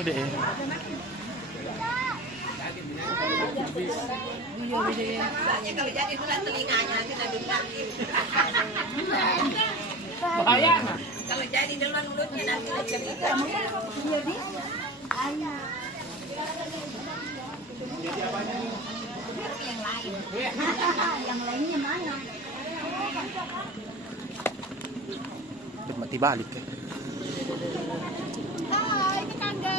Udah ya. Soalnya kalau jadi bulan telinganya kita dipanggil. Bahaya. Kalau jadi dengan mulutnya nanti cerita. Jadi Yang lain. yang lainnya mana? Mati balik ya. Hai, tetangga.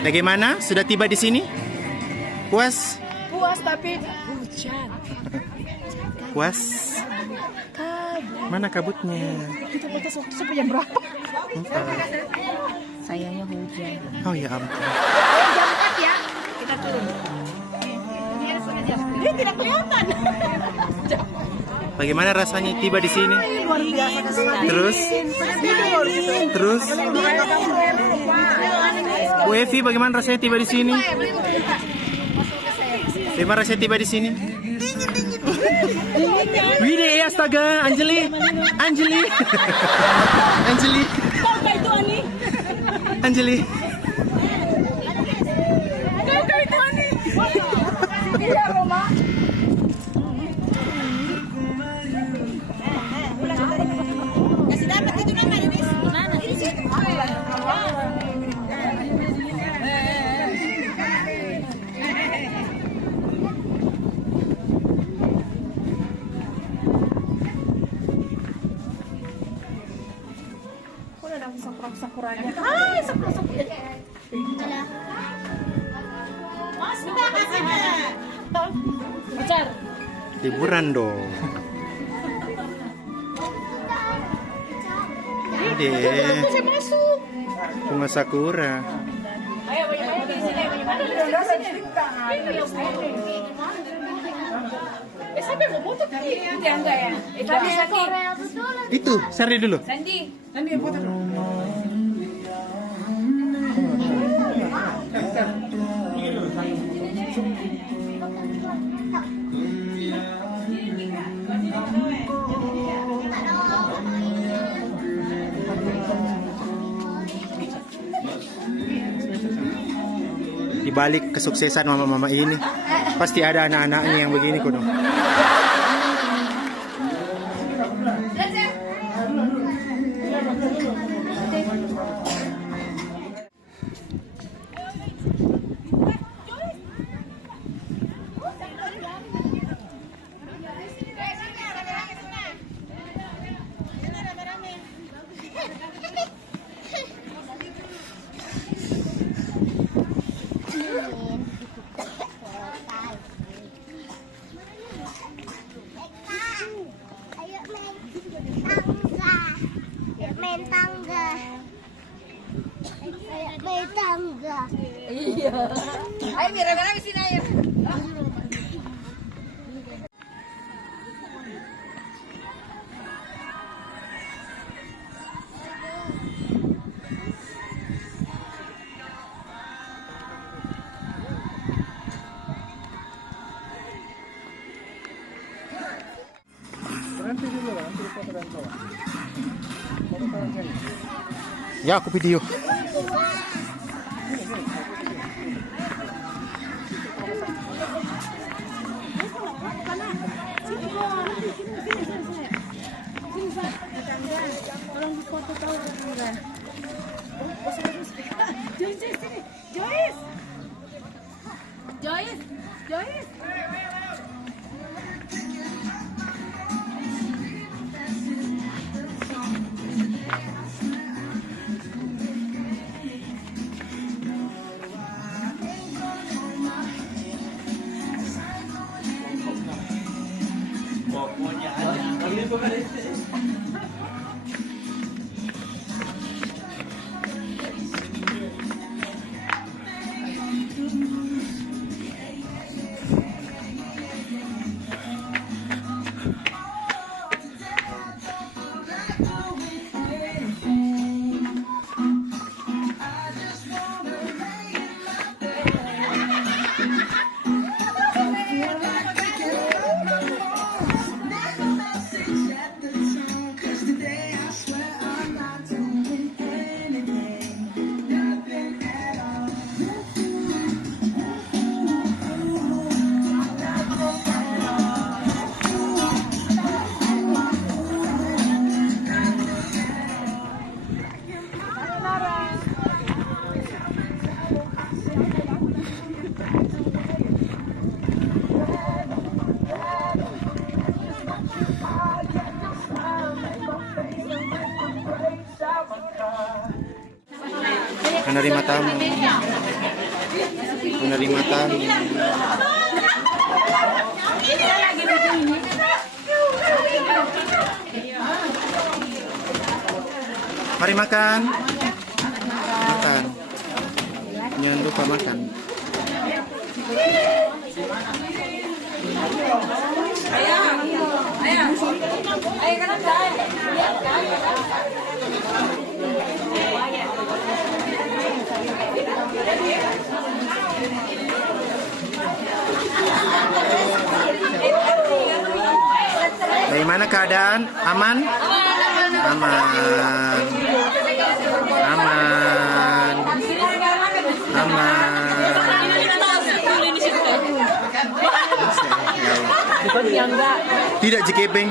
Bagaimana? Sudah tiba di sini? Puas? Puas tapi hujan. Puas? Kabut. Mana kabutnya? Kita batas waktu sampai jam berapa? Sayangnya hujan. Oh ya ampun. Jam 4 ya. Kita turun. Dia tidak kelihatan. Bagaimana rasanya tiba di sini? Luar biasa. Terus? Bu Evi, bagaimana rasanya tiba di sini? Bagaimana rasanya tiba di sini? Wih, astaga, Anjali. Anjali. Anjali. Kau kayak itu ani. Anjali. Kau kayak itu ani. Iya, Roma. Kasih dapat itu nama Denis. Mana? Di situ. Udah ada sakuranya. Hai, sakura. Mas, kita kasih. Pacar. Liburan dong. Ade. Saya masuk. Bunga sakura. Ayo, banyak-banyak di sini. Sampai mau foto enggak ya? Itu, Sari dulu. Sandi yang foto. Di balik kesuksesan mama-mama ini, pasti ada anak-anaknya yang begini kok dong. Main tangga. Main tangga. Iya. Ayo mira-mira di sini ayo. Ya, aku video. Joyce. Menerima tamu. Menerima tamu. Mari makan. Makan. Jangan lupa makan. Gimana keadaan? Aman? Aman. Aman. Aman. Tidak jekepeng.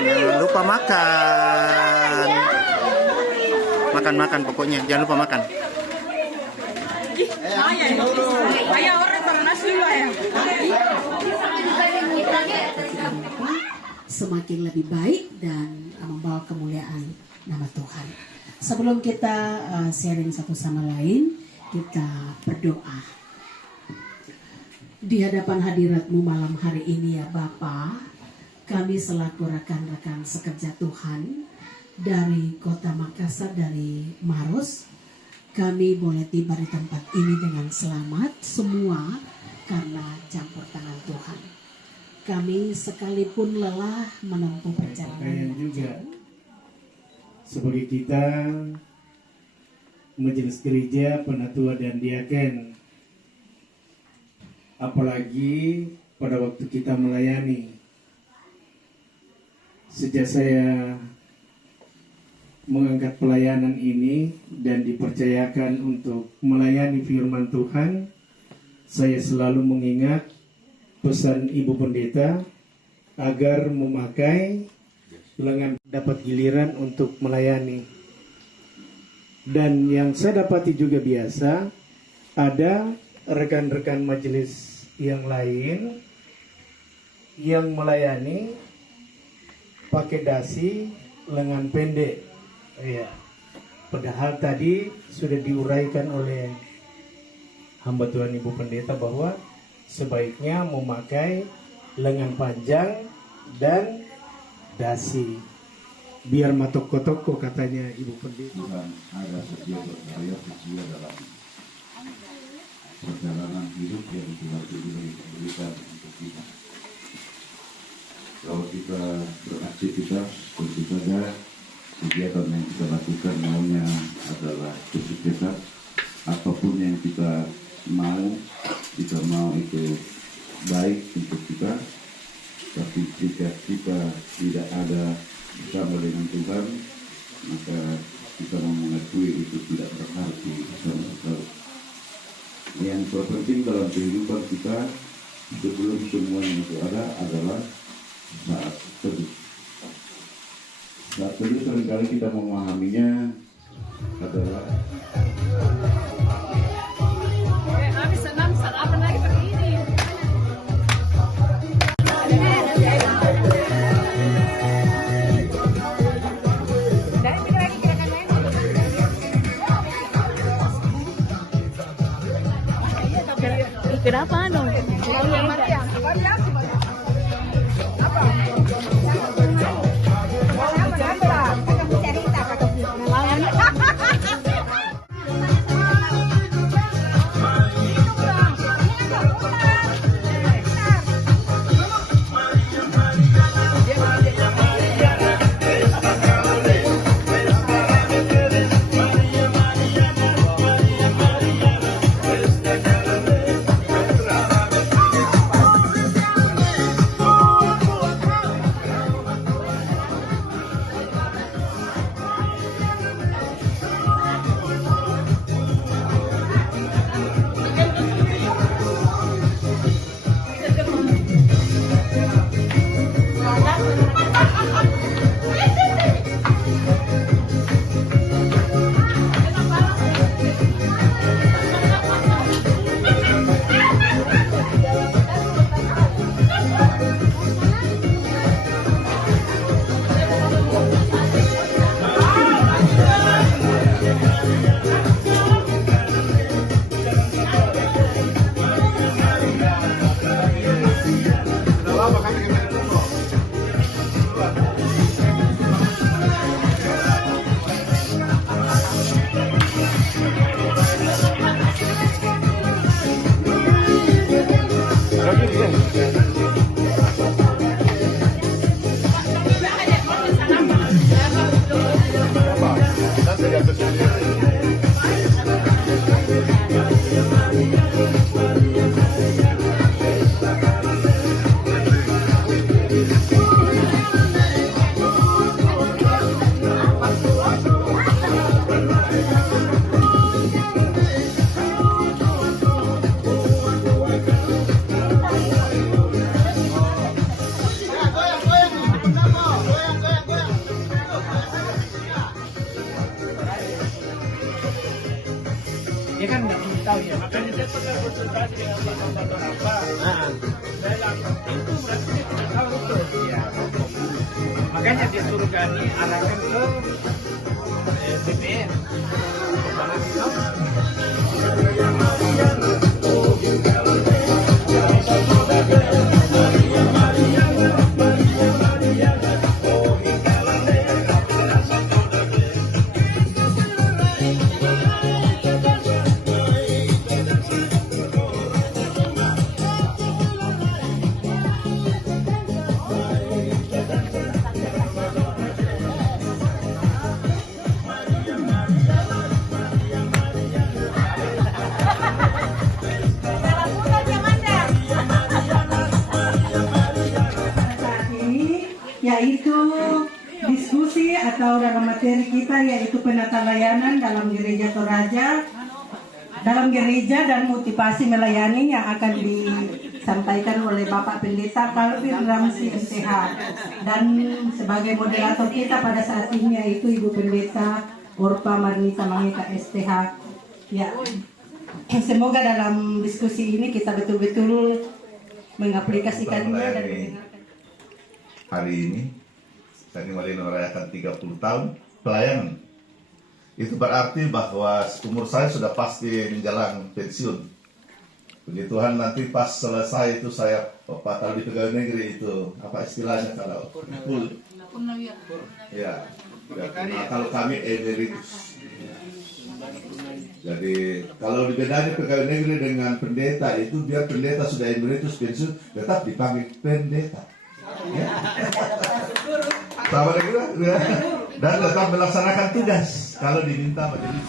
Jangan lupa makan. Makan pokoknya. Jangan lupa makan. Ayah orang sama nasi dulu ayah. Semakin lebih baik dan membawa kemuliaan nama Tuhan. Sebelum kita sharing satu sama lain, kita berdoa. Di hadapan hadirat-Mu malam hari ini ya Bapa, kami selaku rekan-rekan sekerja Tuhan dari Kota Makassar, dari Maros, kami boleh tiba di tempat ini dengan selamat semua karena campur tangan Tuhan. Kami sekalipun lelah menempuh perjalanan juga sebagai kita majelis gereja, penatua dan diaken, apalagi pada waktu kita melayani. Sejak saya mengangkat pelayanan ini dan dipercayakan untuk melayani firman Tuhan, saya selalu mengingat pesan Ibu Pendeta agar memakai lengan dapat giliran untuk melayani. Dan yang saya dapati juga biasa, ada rekan-rekan majelis yang lain yang melayani pakai dasi lengan pendek. Ya. Padahal tadi sudah diuraikan oleh hamba Tuhan Ibu Pendeta bahwa sebaiknya memakai lengan panjang dan dasi. Biar matoko-toko katanya Ibu Pendeta. Tuhan ada setia berkarya setia dalam perjalanan hidup yang Tuhan berikan untuk kita. Kalau kita beraktivitas, tentu saja kegiatan yang kita lakukan maunya adalah kesuksesan. Apapun yang kita mau itu baik untuk kita. Tapi jika kita tidak ada bersama dengan Tuhan, maka kita mau mengakui itu tidak berarti sama sekali. Yang terpenting dalam kehidupan kita sebelum semuanya itu ada adalah saat teduh. Saat teduh seringkali kita memahaminya adalah Habis senam saat apa lagi begini? Kenapa no? Itu berarti dia sudah tahu itu. Ya. Makanya dia suruh kami arahkan ke BPN. Saat ini yaitu diskusi atau dalam materi kita yaitu penata layanan dalam gereja Toraja, dalam gereja dan motivasi melayani yang akan disampaikan oleh Bapak Pendeta Calvin Ramsey STH, dan sebagai moderator kita pada saat ini yaitu Ibu Pendeta Orpa Marnita Mangeka STH. Ya, semoga dalam diskusi ini kita betul-betul mengaplikasikannya dan mendengarkan. Hari ini saya kembali merayakan 30 tahun pelayanan. Itu berarti bahwa umur saya sudah pasti menjelang pensiun. Puji Tuhan, nanti pas selesai itu saya, kalau di pegawai negeri itu apa istilahnya kalau full? Ya, kalau kami emeritus. Jadi kalau bedanya pegawai negeri dengan pendeta itu, biar pendeta sudah emeritus pensiun tetap dipanggil pendeta. Ya. Sama dengan dan tetap melaksanakan tugas kalau diminta majelis.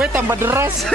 Gue tambah deras.